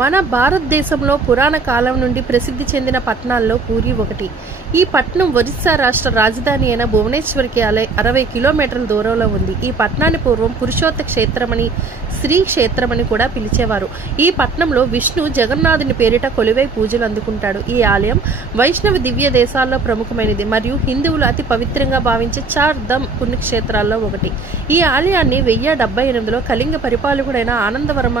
మన భారతదేశంలో పురాణ కాలం నుండి ప్రసిద్ధి చెందిన పట్టణాల్లో పూరి ఒకటి. ఈ పట్టణం ఒరిస్సా రాష్ట్ర రాజధాని అయిన భువనేశ్వర్కి 60 కిలోమీటర్ల దూరంలో ఉంది. ఈ పట్టణాన్ని పూర్వం పురుషోత్త క్షేత్రమని, శ్రీ క్షేత్రమని కూడా పిలిచేవారు. ఈ పట్టణంలో విష్ణు జగన్నాథుని పేరిట కొలువై పూజలు అందుకుంటాడు. ఈ ఆలయం వైష్ణవ దివ్య దేశాల్లో ప్రముఖమైనది మరియు హిందువులు అతి పవిత్రంగా భావించే చార్ ధమ్ పుణ్యక్షేత్రాల్లో ఒకటి. ఈ ఆలయాన్ని 1078లో కళింగ పరిపాలకుడైన ఆనందవర్మ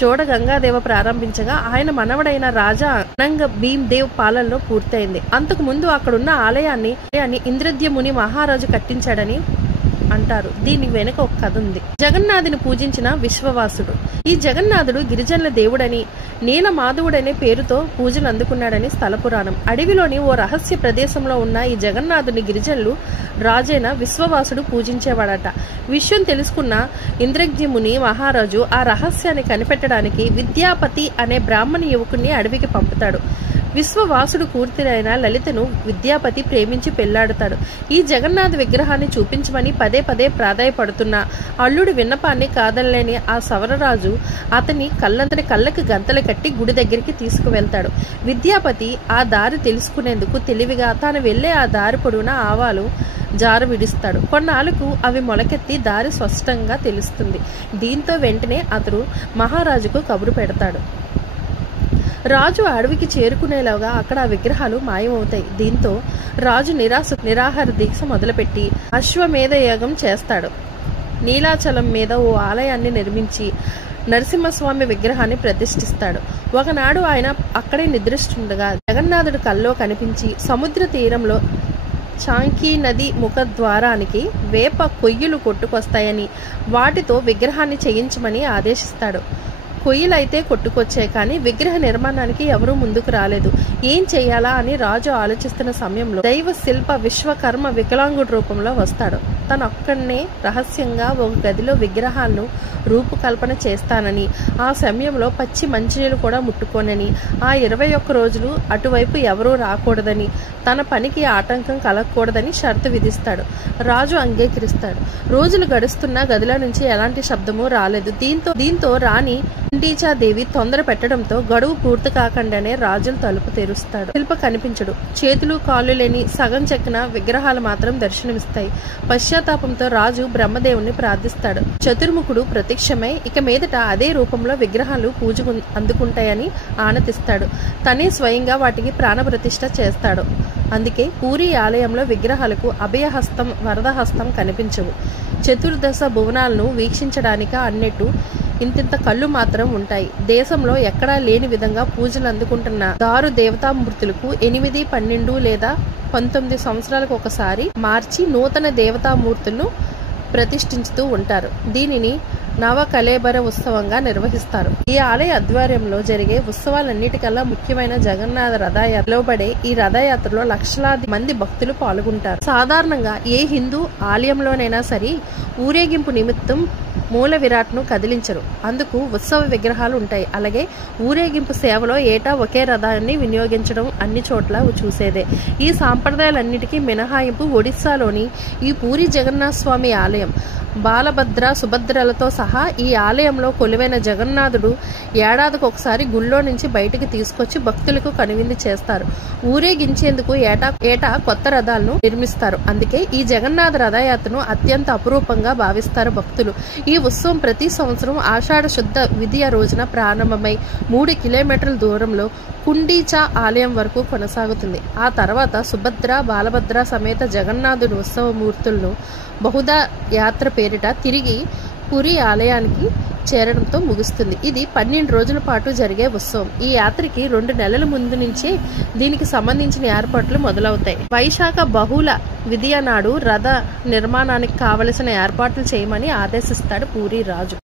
చోడ గంగాదేవ ప్రారంభించగా ఆయన మనవడైన రాజా అనంగ భీమ్దేవ్ పాలనలో పూర్తయింది. అంతకు ముందు అక్కడున్న ఆలయాన్ని ఇంద్రద్యుమ్నుని మహారాజు కట్టించాడని అంటారు. దీని వెనుక ఒక కథ ఉంది. జగన్నాథుని పూజించిన విశ్వవాసుడు. ఈ జగన్నాథుడు గిరిజనుల దేవుడని, నీల మాధవుడనే పేరుతో పూజలు అందుకున్నాడని స్థల పురాణం. అడవిలోని ఓ రహస్య ప్రదేశంలో ఉన్న ఈ జగన్నాథుని గిరిజనులు రాజైన విశ్వవాసుడు పూజించేవాడట. విషయం తెలుసుకున్న ఇంద్రద్యుమ్నుని మహారాజు ఆ రహస్యాన్ని కనిపెట్టడానికి విద్యాపతి అనే బ్రాహ్మణ యువకుని అడవికి పంపుతాడు. విశ్వవాసుడు కూతురైన లలితను విద్యాపతి ప్రేమించి పెళ్లాడుతాడు. ఈ జగన్నాథ విగ్రహాన్ని చూపించమని పదే పదే ప్రాధాయపడుతున్న అల్లుడి విన్నపాన్ని కాదనలేని ఆ సవరరాజు అతని కళ్ళకి గంతలు కట్టి గుడి దగ్గరికి తీసుకువెళ్తాడు. విద్యాపతి ఆ దారి తెలుసుకునేందుకు తెలివిగా తాను వెళ్లే ఆ దారి పొడవునా ఆవాలు జారు విడుస్తాడు. కొన్నాళ్లకు అవి మొలకెత్తి దారి స్పష్టంగా తెలుస్తుంది. దీంతో వెంటనే అతడు మహారాజుకు కబురు పెడతాడు. రాజు అడవికి చేరుకునేలాగా అక్కడ ఆ విగ్రహాలు మాయమవుతాయి. దీంతో రాజు నిరాహార దీక్ష మొదలుపెట్టి అశ్వమేధ యాగం చేస్తాడు. నీలాచలం మీద ఓ ఆలయాన్ని నిర్మించి నరసింహస్వామి విగ్రహాన్ని ప్రతిష్ఠిస్తాడు. ఒకనాడు ఆయన అక్కడే నిద్రిస్తుండగా జగన్నాథుడు కల్లో కనిపించి సముద్ర తీరంలో చాంకీ నది ముఖద్వారానికి వేప కొయ్యలు కొట్టుకొస్తాయని, వాటితో విగ్రహాన్ని చేయించమని ఆదేశిస్తాడు. కొయ్యలైతే కొట్టుకొచ్చాయి, కానీ విగ్రహ నిర్మాణానికి ఎవరూ ముందుకు రాలేదు. ఏం చెయ్యాలా అని రాజు ఆలోచిస్తున్న సమయంలో దైవ శిల్ప విశ్వకర్మ వికలాంగుడి రూపంలో వస్తాడు. తనొక్కడనే రహస్యంగా ఒక గదిలో విగ్రహాలను రూపకల్పన చేస్తానని, ఆ సమయంలో పచ్చి మంచినీళ్ళు కూడా ముట్టుకోనని, ఆ 21 రోజులు అటువైపు ఎవరూ రాకూడదని, తన పనికి ఆటంకం కలగకూడదని షరతు విధిస్తాడు. రాజు అంగీకరిస్తాడు. రోజులు గడుస్తున్నా గదిలో నుంచి ఎలాంటి శబ్దమూ రాలేదు. దీంతో రాణి కుండీచాదేవి తొందర పెట్టడంతో గడువు పూర్తి కాకుండానే రాజులు తలుపు తెరుస్తాడు. శిల్ప కనిపించడు. చేతులు కాళ్ళు లేని సగం చెక్కిన విగ్రహాలు మాత్రం దర్శనమిస్తాయి. పశ్చాత్తాపంతో రాజు బ్రహ్మదేవుని ప్రార్థిస్తాడు. చతుర్ముఖుడు ప్రత్యక్షమై ఇక మీదట అదే రూపంలో విగ్రహాలు పూజకు అందుకుంటాయని ఆనతిస్తాడు. తనే స్వయంగా వాటికి ప్రాణప్రతిష్ఠ చేస్తాడు. అందుకే పూరి ఆలయంలో విగ్రహాలకు అభయహస్తం, వరదహస్తం కనిపించవు. చతుర్దశ భువనాలను వీక్షించడానిక అన్నట్టు ఇంతింత కళ్ళు మాత్రం ఉంటాయి. దేశంలో ఎక్కడా లేని విధంగా పూజలు అందుకుంటున్న దారు దేవతామూర్తులకు 8, 12 లేదా 19 సంవత్సరాలకు ఒకసారి మార్చి నూతన దేవతామూర్తులను ప్రతిష్ఠించుతూ ఉంటారు. దీనిని నవకళేబర ఉత్సవంగా నిర్వహిస్తారు. ఈ ఆలయ ఆధ్వర్యంలో జరిగే ఉత్సవాలన్నిటికల్లా ముఖ్యమైన జగన్నాథ రథయాత్ర పిలువబడే ఈ రథయాత్రలో లక్షలాది మంది భక్తులు పాల్గొంటారు. సాధారణంగా ఏ హిందూ ఆలయంలోనైనా సరే ఊరేగింపు నిమిత్తం మూల విరాట్ను కదిలించరు. అందుకు ఉత్సవ విగ్రహాలు ఉంటాయి. అలాగే ఊరేగింపు సేవలో ఏటా ఒకే రథాన్ని వినియోగించడం అన్ని చోట్ల చూసేదే. ఈ సాంప్రదాయాలన్నిటికీ మినహాయింపు ఒడిస్సాలోని ఈ పూరి జగన్నాథ స్వామి ఆలయం. బాలభద్ర, సుభద్రలతో సహా ఈ ఆలయంలో కొలువైన జగన్నాథుడు ఏడాదికి ఒకసారి గుళ్ళో నుంచి బయటికి తీసుకొచ్చి భక్తులకు కనువిందు చేస్తారు. ఊరేగించేందుకు ఏటా కొత్త రథాలను నిర్మిస్తారు. అందుకే ఈ జగన్నాథ రథయాత్రను అత్యంత అపురూపంగా భావిస్తారు భక్తులు. ఈ ఉత్సవం ప్రతి సంవత్సరం ఆషాఢ శుద్ధ విధియ రోజున ప్రారంభమై 3 కిలోమీటర్ల దూరంలో కుండీచా ఆలయం వరకు కొనసాగుతుంది. ఆ తర్వాత సుభద్ర, బాలభద్ర సమేత జగన్నాథుని ఉత్సవమూర్తులను బహుదా యాత్ర పేరిట తిరిగి పూరి ఆలయానికి చేరడంతో ముగుస్తుంది. ఇది 12 రోజుల పాటు జరిగే ఉత్సవం. ఈ యాత్రకి 2 నెలల ముందు నుంచే దీనికి సంబంధించిన ఏర్పాట్లు మొదలవుతాయి. వైశాఖ బహుళ విధియ నాడు రథ నిర్మాణానికి కావలసిన ఏర్పాట్లు చేయమని ఆదేశిస్తాడు పూరి రాజు.